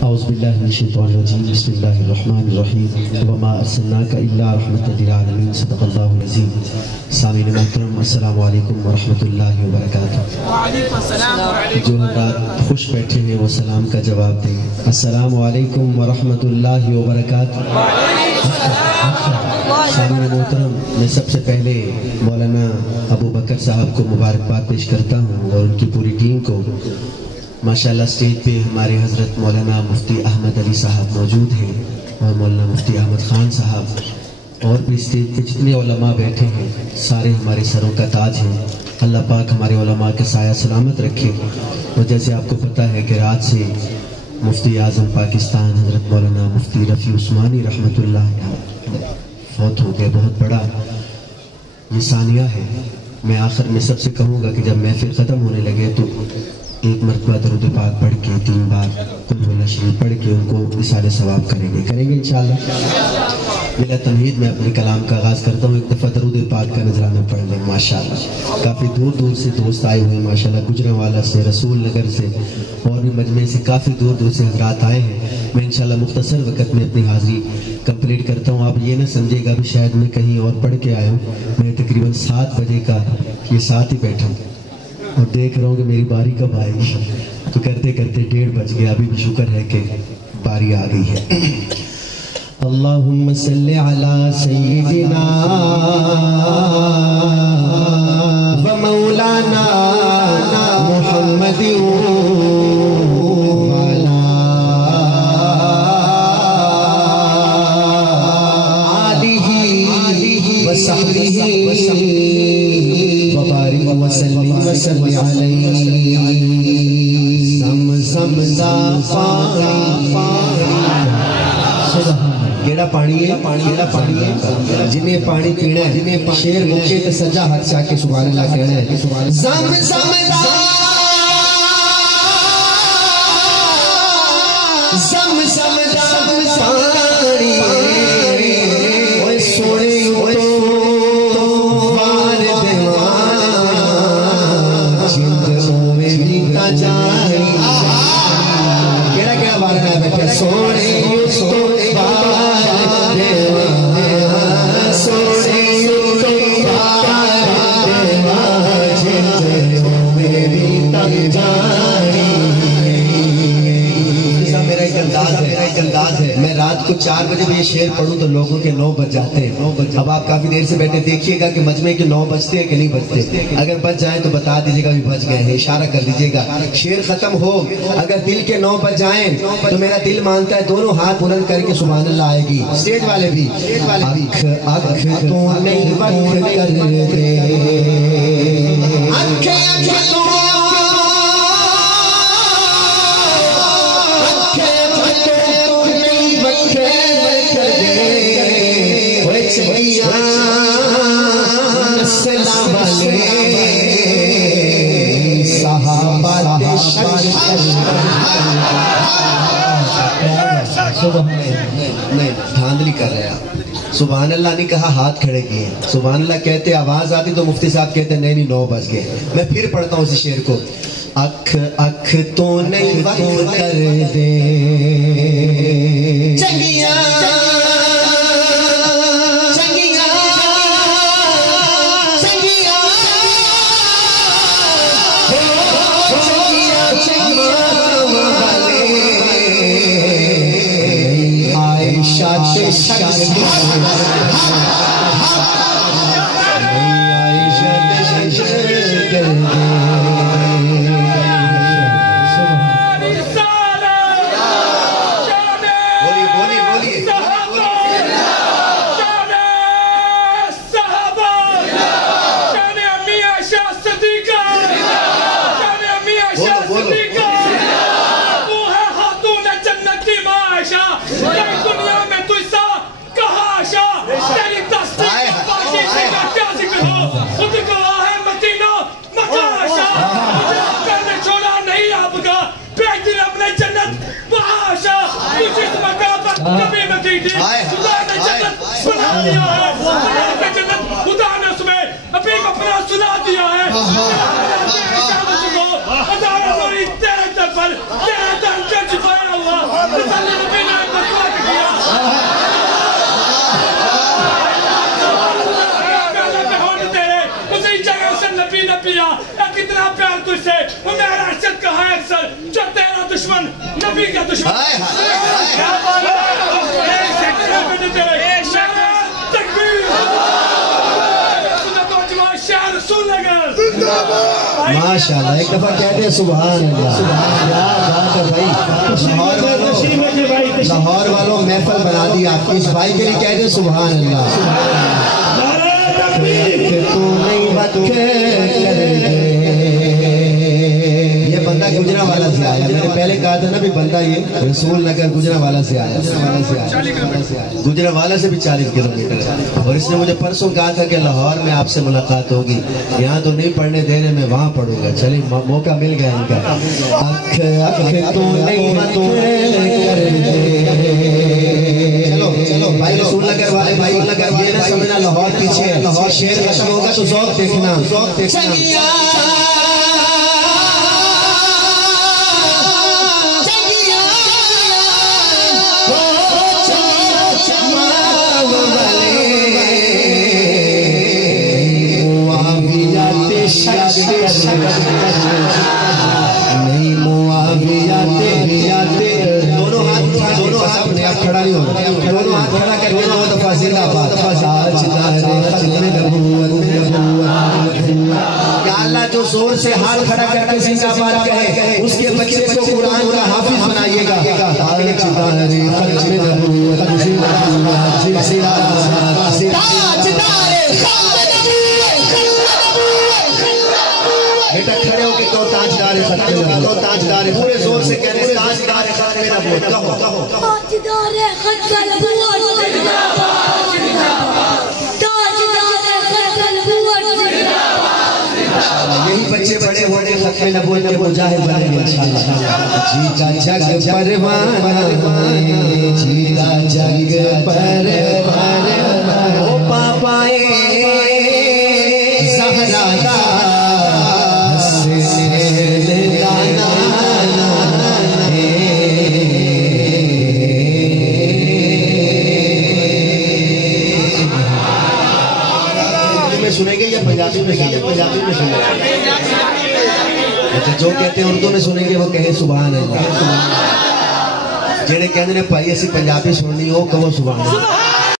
औज़ुबिल्लाहिमिनश्शैतानिर्रजीम बिस्मिल्लाहिर्रहमानिर्रहीम वमा अर्सलनाका इल्ला रहमतल लिल आलमीन सदक़ल्लाहुल अज़ीम। सामीन मोहतरम अस्सलामु अलैकुम व रहमतुल्लाहि व बरकातुहू। जो हज़रात खुश बैठे हैं वो सलाम का जवाब दें। अस्सलामु अलैकुम व रहमतुल्लाहि व बरकातुहू। सामीन मोहतरम, मैं सबसे पहले मौलाना अबू बकर साहब को मुबारकबाद पेश करता हूँ और उनकी पूरी टीम को। माशाल्लाह स्टेज पे हमारे हज़रत मौलाना मुफ्ती अहमद अली साहब मौजूद हैं और मौलाना मुफ्ती अहमद ख़ान साहब, और भी स्टेज पे जितने उलमा बैठे हैं सारे हमारे सरों का ताज हैं। अल्लाह पाक हमारे उलमा के साया सलामत रखे। और जैसे आपको पता है कि रात से मुफ्ती आज़म पाकिस्तान हज़रत मौलाना मुफ्ती रफ़ी उस्मानी रहमतुल्लाह फौत हो गए। बहुत बड़ा ये सानिया है। मैं आखिर में सबसे कहूँगा कि जब महफिल ख़त्म होने लगे तो एक मरतबा दरूद पाक पढ़ के 3 बार कुल हुवल्लाह शरीफ पढ़ के उनको इसाले सवाब करेंगे इंशाअल्लाह। बिला तमहीद में अपने कलाम का आगाज़ करता हूँ। एक दफ़ा दरूद पाक का नजराना पढ़ लें। माशाअल्लाह काफ़ी दूर दूर से दोस्त आए हुए हैं माशाअल्लाह, गुजरांवाला से, रसूल नगर से और भी मजमे से काफ़ी दूर दूर से हज़रात आए हैं। मैं इंशाअल्लाह मुख्तसर वक़्त में अपनी हाज़िरी कंप्लीट करता हूँ। आप ये ना समझिएगा भी शायद मैं कहीं और पढ़ के आया हूँ। मैं तकरीबन 7 बजे का ये साथ ही बैठा हूँ और देख रहा हूँ कि मेरी बारी कब आएगी, तो करते करते 1:30 बज गया। अभी भी शुक्र है कि बारी आ गई है। अल्लाहुम्मा सल्ली अला सय्यिदिना व मौलाना मुहम्मदिन व अला आलिहि व सहबिहि केड़ा पानी है जिन्हें पानी पीना है, जिन्हें शेर मुके तो सजा हाथ से आके सुभान अल्लाह कहना है। मैं रात को 4 बजे भी ये शेर पढ़ूं तो लोगों के 9 बज जाते हैं। अब आप काफी देर से बैठे, देखिएगा कि मजमे के 9 बजते हैं कि नहीं बजते। अगर बज जाए तो बता दीजिएगा भी बज गए हैं, इशारा कर दीजिएगा। शेर खत्म हो, अगर दिल के 9 बज जाए तो मेरा दिल मानता है दोनों हाथ बुलंद करके सुभान अल्लाह आएगी। स्टेज वाले भी नहीं धांधली कर रहे आप। सुभान अल्लाह नहीं कहा, हाथ खड़े किए। सुभान अल्लाह कहते आवाज आती तो मुफ्ती साहब कहते नहीं 9 बज गए। मैं फिर पढ़ता हूँ इस शेर को। अख अख तो नहीं कर दे चंगिया सुना दिया है जो तेरा दुश्मन नबी का दुश्मन। माशाल्लाह, एक दफा कहते हैं सुभान अल्लाह। लाहौर वालों महफल बना दी आपकी, इस भाई के लिए कहते हैं सुभान अल्लाह। ये बंदा गुजरांवाला से आया, मैंने पहले कहा था ना भी बंदा ये रसूल नगर गुजरांवाला से आया, गुजरांवाला से भी 40 किलोमीटर है। और इसने मुझे परसों कहा था कि लाहौर में आपसे मुलाकात होगी, यहाँ तो नहीं पढ़ने दे रहे, मैं वहाँ पढ़ूंगा। चलिए मौका मिल गया इनका। चलो चलो भाई रसूल नगर वाले भाई, ये ना समझना लाहौर पीछे है, लाहौर शेर खत्म होगा तो ज़ौक़ देखना, ज़ौक़ देखना। नहीं मुआवियाते दोनों हाथ अपने आप खड़ा नहीं होगा, दोनों हाथ खड़ा करके 2 दफा जिंदाबाद। या अल्लाह जो जोर से हाथ खड़ा करके जिंदाबाद कहे उसके बच्चे को कुरान का हाफिज बनाइएगा। बेटा खड़े होके कहो ताजदार है खत्म नबूवत, कहो ताजदार है, पूरे जोर से कह रहे हैं ताजदार है खत्म नबूवत, कहो कहो ताजदार है खत्म नबूवत जिंदाबाद, ताजदार है खत्म नबूवत जिंदाबाद। यही बच्चे बड़े होने खत्म नबूवत के मुजाहिद बनेंगे इंशाअल्लाह। जीता जग परवाना, जीता जग परवाना, ओ पापाए ज़हरा सुनेंगे या पंजाबी में सुनेंगे? पंजाबी में सुनेंगे। अच्छा, जो कहते हैं उर्दू में सुनेंगे वो कहे सुभान अल्लाह। जेड़े कहते हैं भाई असी पंजाबी सुननी हो कहो सुभान अल्लाह।